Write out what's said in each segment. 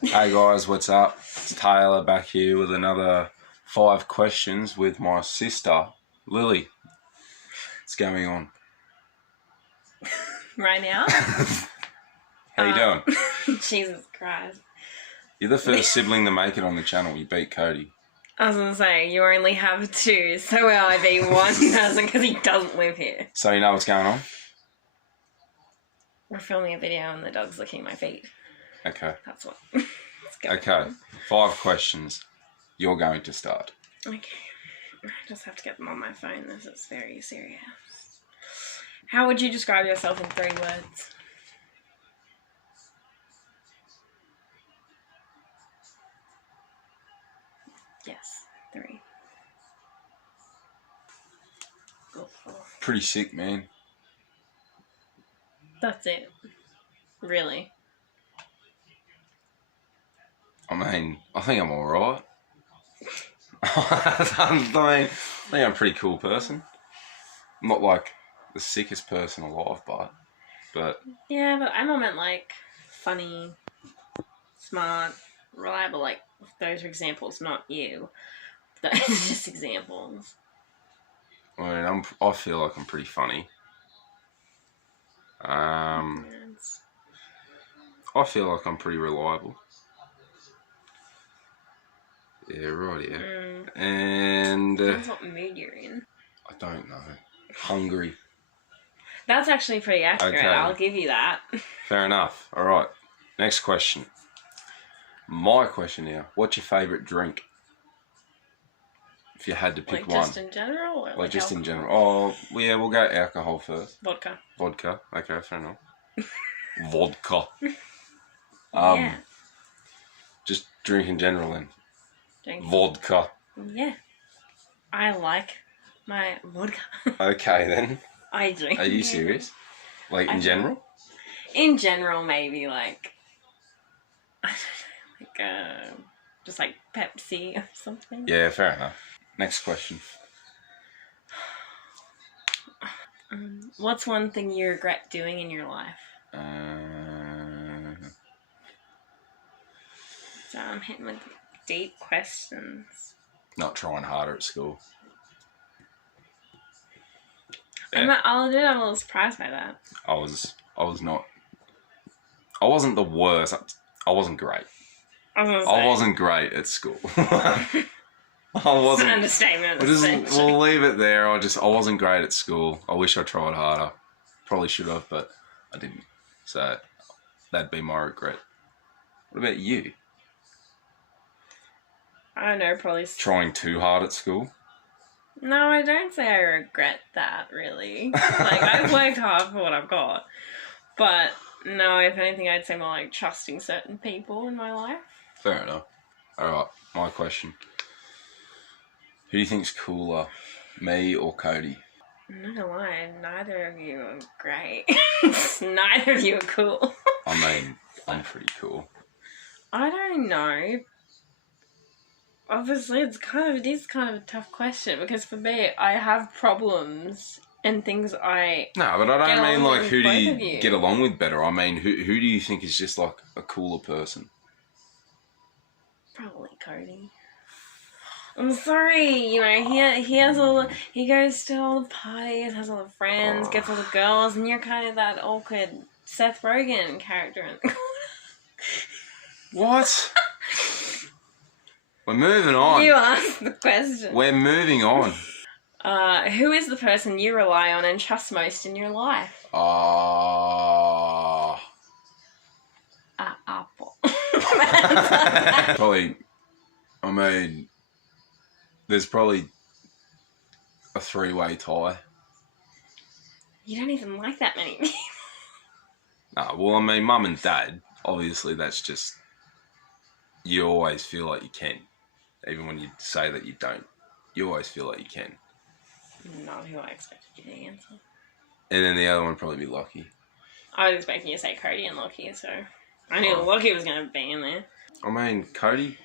Hey guys, what's up? It's Taylor back here with another 5 questions with my sister, Lilie. What's going on? Right now? How you doing? Jesus Christ. You're the first sibling to make it on the channel. You beat Cody. I was going to say, you only have 2, so will I be one person because he doesn't live here. So you know what's going on? We're filming a video and the dog's licking my feet. Okay. That's what. Okay. 5 questions. You're going to start. Okay. I just have to get them on my phone. This is very serious. How would you describe yourself in 3 words? Yes, 3. Go for 4. Pretty sick, man. That's it. Really. I mean, I think I'm alright. I think I'm a pretty cool person. I'm not like the sickest person alive, but... Yeah, but I meant like funny, smart, reliable, like those are examples, not you. Those are just examples. I mean, I feel like I'm pretty funny. Yes. I feel like I'm pretty reliable. Yeah, right, yeah. And... Depends what mood you're in. I don't know. Hungry. That's actually pretty accurate, Okay. I'll give you that. Fair enough. Alright, next question. My question now. What's your favourite drink? If you had to pick like one. Just in general? Or Like just alcohol? in general. Oh, yeah, we'll go alcohol first. Vodka. Vodka. Okay, fair enough. Vodka. Yeah. Just drink in general then. Drink. Vodka. Yeah. I like my vodka. Okay then. I drink. Are you serious? Like in general? In general, maybe like, I don't know, like just like Pepsi or something. Yeah, fair enough. Next question. What's one thing you regret doing in your life? So I'm hitting with deep questions. Not trying harder at school. Yeah. I'm a little surprised by that. I was not. I wasn't the worst. I wasn't great. I wasn't great at school. I wasn't. It's an understatement. We'll leave it there. I wasn't great at school. I wish I tried harder. Probably should have, but I didn't. So that'd be my regret. What about you? I don't know, probably Trying too hard at school? No, I don't say I regret that, really. Like, I've worked hard for what I've got. But, no, if anything, I'd say more like trusting certain people in my life. Fair enough. Alright, my question. Who do you think's cooler, me or Cody? I'm not gonna lie, neither of you are great. Neither of you are cool. I mean, I'm pretty cool. I don't know. Obviously, it is kind of a tough question because for me, I have problems and things I... No, but I don't mean like who do you get along with better. I mean, who do you think is just like a cooler person? Probably Cody. I'm sorry, you know, he goes to all the parties, has all the friends, gets all the girls, and you're kind of that awkward Seth Rogen character. What? We're moving on. You asked the question. We're moving on. Who is the person you rely on and trust most in your life? Apple. Probably, I mean, there's probably a 3-way tie. You don't even like that many people. Nah, well, I mean, mum and dad, obviously that's just, you always feel like you can. Even when you say that you don't, you always feel like you can. Not who I expected you to answer. And then the other one would probably be Lockie. I was expecting you to say Cody and Lockie, so I knew Lockie was going to be in there. I mean, Cody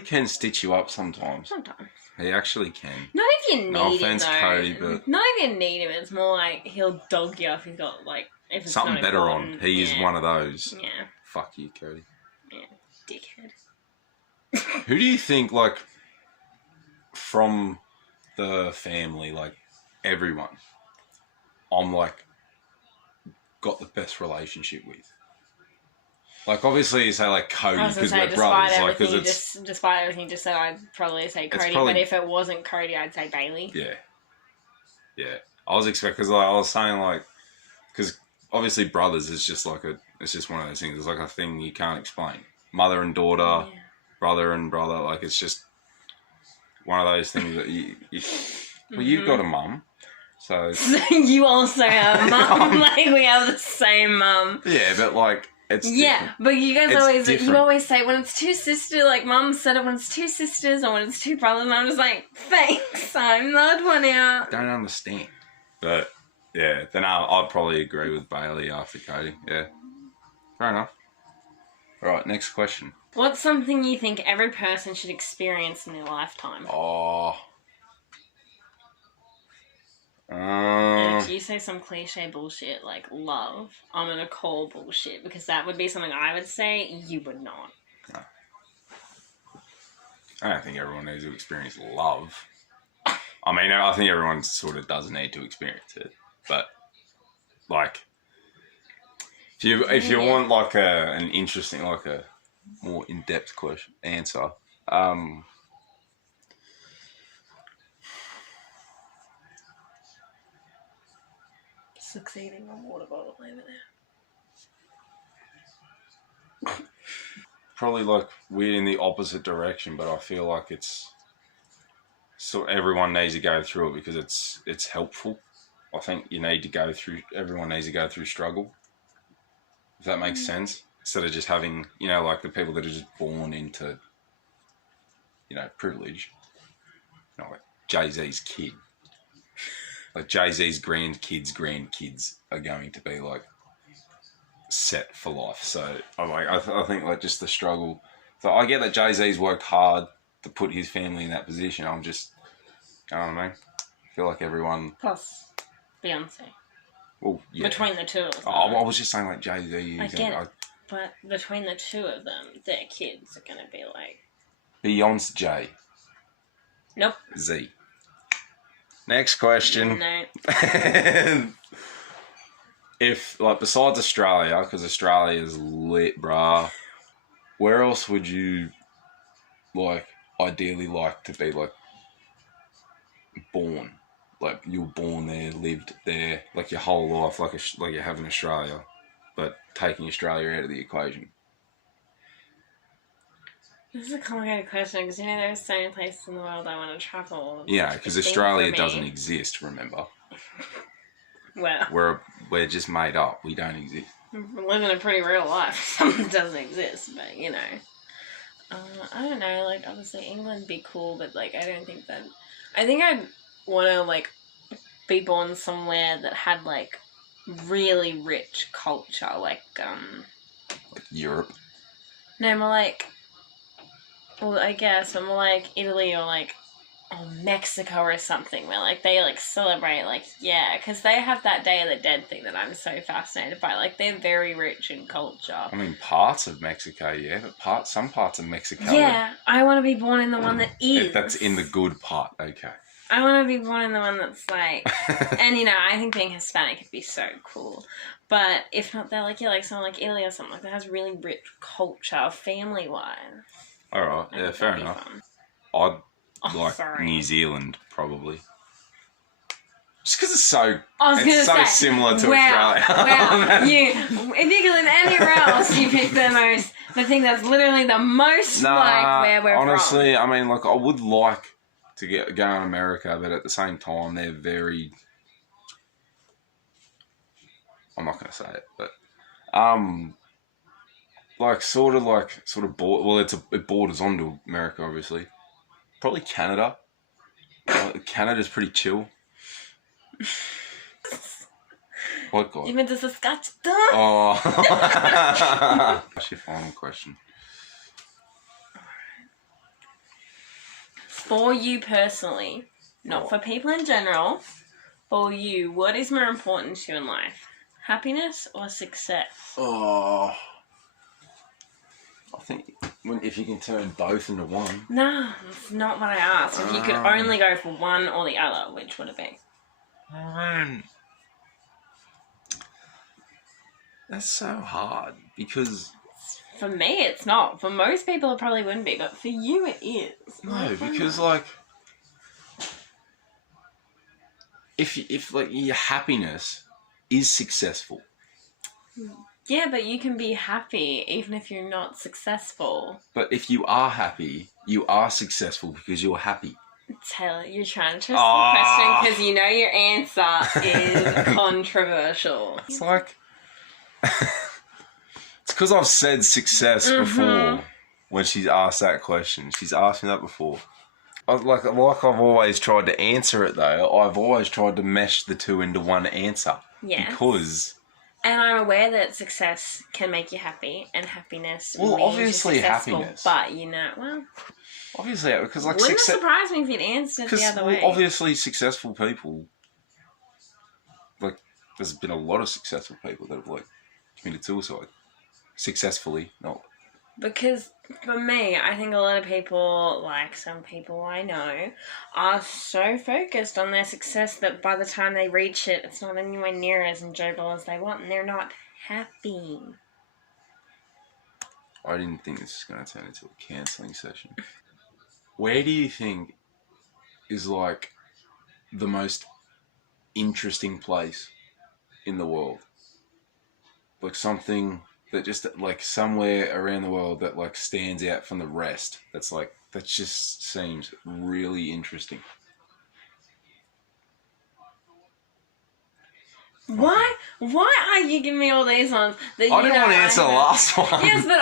can stitch you up sometimes. Sometimes. He actually can. Not if you need No him, offense, though. Cody, but... Not if you need him. It's more like he'll dog you if he's got, like, if it's something not better important. on. He is one of those. Yeah. Fuck you, Cody. Yeah, dickhead. Who do you think, like, from the family, like, everyone, I'm, like, got the best relationship with? Like, obviously, you say, like, Cody, because we're brothers. Like, despite everything you just said, I'd probably say Cody, but if it wasn't Cody, I'd say Bailey. Yeah. Yeah. I was expecting, because like, I was saying, like, because obviously brothers is just like it's just one of those things. It's like a thing you can't explain. Mother and daughter, brother and brother, like, it's just one of those things that well, you've got a mum, so you also have a mum. Like, we have the same mum. Yeah, but like, it's different. But you guys always say when it's two sisters, like Mum said it when it's two sisters or when it's two brothers, and I'm just like, thanks, I'm the odd one out. Don't understand. But yeah, then I'd probably agree with Bailey after Cody. Yeah, fair enough. All right, next question. What's something you think every person should experience in their lifetime? And if you say some cliche bullshit like love, I'm gonna call bullshit, because that would be something I would say. You would not. No. I don't think everyone needs to experience love. I mean, I think everyone sort of does need to experience it, but like, if you want like an interesting, like a more in-depth answer, Succeeding on water bottle over there. Probably like we're in the opposite direction, but I feel like it's so everyone needs to go through it because it's helpful. I think everyone needs to go through struggle, if that makes sense. Instead of just having, like the people that are just born into, privilege. Like Jay-Z's kid. Like Jay-Z's grandkids are going to be like set for life. So I think like just the struggle. So I get that Jay-Z's worked hard to put his family in that position. I don't know. I feel like everyone. Plus Beyonce. Well, yeah. Between the two of them. I was just saying like Jay-Z. I get it. But between the two of them, their kids are going to be like... Beyonce J. Nope. Z. Next question. No. If, like, besides Australia, because Australia is lit, brah, where else would you, like, ideally like to be, like, born? Like, you were born there, lived there, like, your whole life, like you have in Australia, but taking Australia out of the equation. This is a complicated question because, there are so many places in the world I want to travel. Yeah, because Australia doesn't exist, remember? Well, we're just made up. We don't exist. We're living a pretty real life. Something doesn't exist, but, I don't know, like, obviously England'd be cool, but, like, I don't think that... I think I'd want to, like, be born somewhere that had, like, really rich culture, like Europe? No, more like... Well, I guess, but more like Italy or, like, Mexico or something, where, like, they, like, celebrate, like, because they have that Day of the Dead thing that I'm so fascinated by. Like, they're very rich in culture. I mean, parts of Mexico, yeah, but some parts of Mexico... Yeah, I want to be born in the one that is. That's in the good part, okay. I want to be born in the one that's, like... and, I think being Hispanic would be so cool. But if not, they're, like, like, someone like Italy or something like that has really rich culture, family-wise. Alright, yeah, fair enough. I'd New Zealand, probably. Just because it's so similar to Australia. Wow, if you could live anywhere else, you pick the thing that's literally the most like where we're honestly, from. I mean, look, I would like to go in America, but at the same time, they're very... I'm not going to say it, but... sort of it borders onto America, obviously. Probably Canada. Canada's pretty chill. What God? Even to Saskatchewan. Oh. That's your final question. For you personally, not for people in general, for you, what is more important to you in life? Happiness or success? Oh, I think if you can turn both into one. No, that's not what I asked. If you could only go for one or the other, which would it be? That's so hard because... For me, it's not. For most people, it probably wouldn't be, but for you, it is. No, because like... If like your happiness is successful. Yeah, but you can be happy even if you're not successful. But if you are happy, you are successful because you're happy. Taylor, you're trying to twist the question because you know your answer is controversial. It's like... It's because I've said success before when she's asked that question. She's asked me that before. Like I've always tried to answer it though. I've always tried to mesh the two into one answer. Yes. Because... And I'm aware that success can make you happy, and happiness. Well, means obviously you're successful, happiness. But you know, well, obviously, because like wouldn't surprise me if you'd answered the other way. Obviously, successful people. Like, there's been a lot of successful people that have like committed suicide successfully, not. Because for me, I think a lot of people, like some people I know, are so focused on their success that by the time they reach it, it's not anywhere near as enjoyable as they want, and they're not happy. I didn't think this was going to turn into a cancelling session. Where do you think is like the most interesting place in the world? Like something that just like somewhere around the world that like stands out from the rest. That just seems really interesting. Why are you giving me all these ones? That I didn't want to answer the last one. Yes, but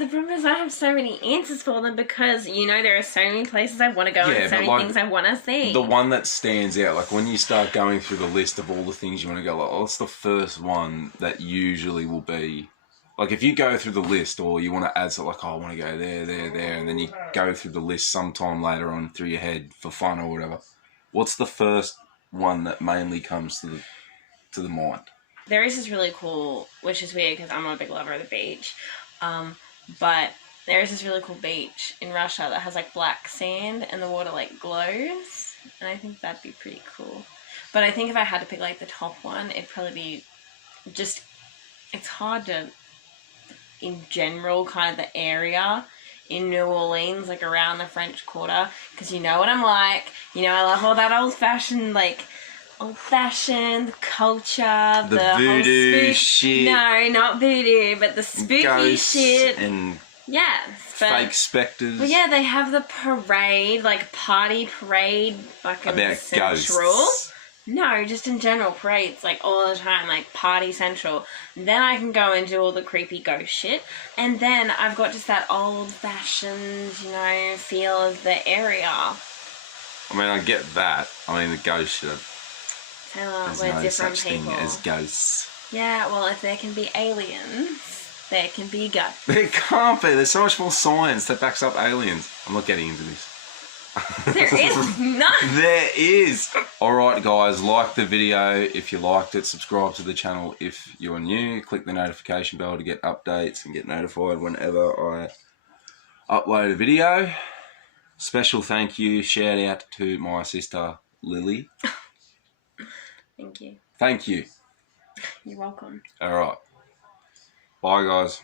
the problem is I have so many answers for them because, you know, there are so many places I want to go and so many things I want to see. The one that stands out, like when you start going through the list of all the things you want to go, like, oh, what's the first one that usually will be, like if you go through the list or you want to add something like, oh, I want to go there, and then you go through the list sometime later on through your head for fun or whatever, what's the first one that mainly comes to the mind? There is this really cool, which is weird because I'm not a big lover of the beach, but there is this really cool beach in Russia that has like black sand and the water like glows, and I think that'd be pretty cool. But I think if I had to pick like the top one, it'd probably be just, it's hard to, in general, kind of the area in New Orleans, like around the French Quarter, because you know what I'm like, you know I love all that old-fashioned culture, the voodoo whole shit. No, not voodoo, but the spooky ghosts shit. And fake spectres. But yeah, they have the parade, like party parade, fucking about central. Ghosts. No, just in general parades, like all the time, like party central. Then I can go and do all the creepy ghost shit, and then I've got just that old-fashioned, you know, feel of the area. I mean, I get that. I mean, the ghost shit. Taylor, There's we're no different such people. thing as ghosts. Yeah, well, if there can be aliens, there can be ghosts. There can't be. There's so much more science that backs up aliens. I'm not getting into this. There is none. There is. Alright guys, like the video if you liked it. Subscribe to the channel if you're new. Click the notification bell to get updates and get notified whenever I upload a video. Special thank you, shout out to my sister Lilie. Thank you. Thank you. You're welcome. Alright. Bye guys.